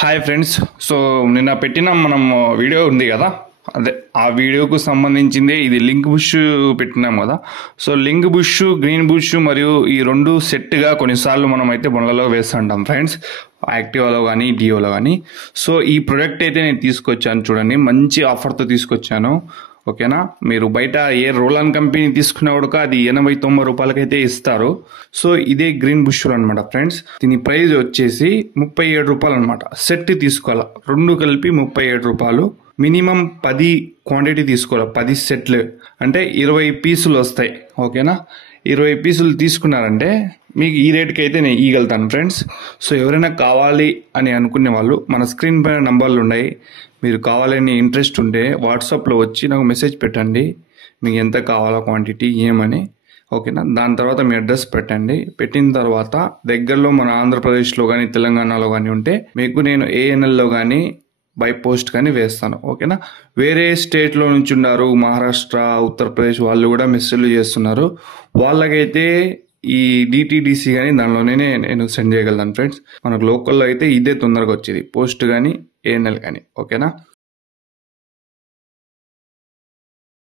Hi friends. So నిన్న పెట్టిన మనం వీడియో ఉంది కదా, అదే ఆ వీడియోకు సంబంధించిందే ఇది. లింక్ బుష్ పెట్టినాం కదా. So link bush, green bush మరియు ఈ రెండు సెట్గా కొన్నిసార్లు మనం అయితే బండ్లలో వేస్తుంటాం ఫ్రెండ్స్, యాక్టివాలో కానీ డియోలో కానీ. సో ఈ ప్రోడక్ట్ అయితే నేను తీసుకొచ్చాను చూడండి, మంచి ఆఫర్తో తీసుకొచ్చాను. ఓకేనా, మీరు బయట ఏ రోలాన్ కంపెనీ తీసుకున్నా కూడా అది 80-90 రూపాయలకైతే ఇస్తారు. సో ఇదే గ్రీన్ బుష్లు అనమాట ఫ్రెండ్స్. దీని ప్రైస్ వచ్చేసి 37 రూపాయలు అనమాట. సెట్ తీసుకోవాలి, రెండు కలిపి 37 రూపాయలు. మినిమం 10 క్వాంటిటీ తీసుకోవాలి, 10 సెట్లు అంటే 20 పీసులు వస్తాయి. ఓకేనా, 20 పీసులు తీసుకున్నారంటే మీకు ఈ రేట్కి అయితే నేను ఇవ్వగలుగుతాను ఫ్రెండ్స్. సో ఎవరైనా కావాలి అని అనుకునే వాళ్ళు మన స్క్రీన్ పైన నంబర్లు ఉన్నాయి, మీరు కావాలని ఇంట్రెస్ట్ ఉంటే వాట్సాప్లో వచ్చి నాకు మెసేజ్ పెట్టండి, మీకు ఎంత కావాలో క్వాంటిటీ ఏమని. ఓకేనా, దాని తర్వాత మీ అడ్రస్ పెట్టండి. పెట్టిన తర్వాత దగ్గరలో మన ఆంధ్రప్రదేశ్లో కానీ తెలంగాణలో కానీ ఉంటే మీకు నేను ఏఎన్ఎల్లో కానీ బై పోస్ట్ కానీ వేస్తాను. ఓకేనా, వేరే స్టేట్లో నుంచి ఉన్నారు, మహారాష్ట్ర, ఉత్తరప్రదేశ్ వాళ్ళు కూడా మెసేజ్లు చేస్తున్నారు. వాళ్ళకైతే ఈ డిటిడిసి కానీ దానిలోనే నేను సెండ్ చేయగలను ఫ్రెండ్స్. మనకు లోకల్లో అయితే ఇదే తొందరగా వచ్చేది, పోస్ట్ కానీ ఏఎన్ఎల్ కానీ. ఓకేనా,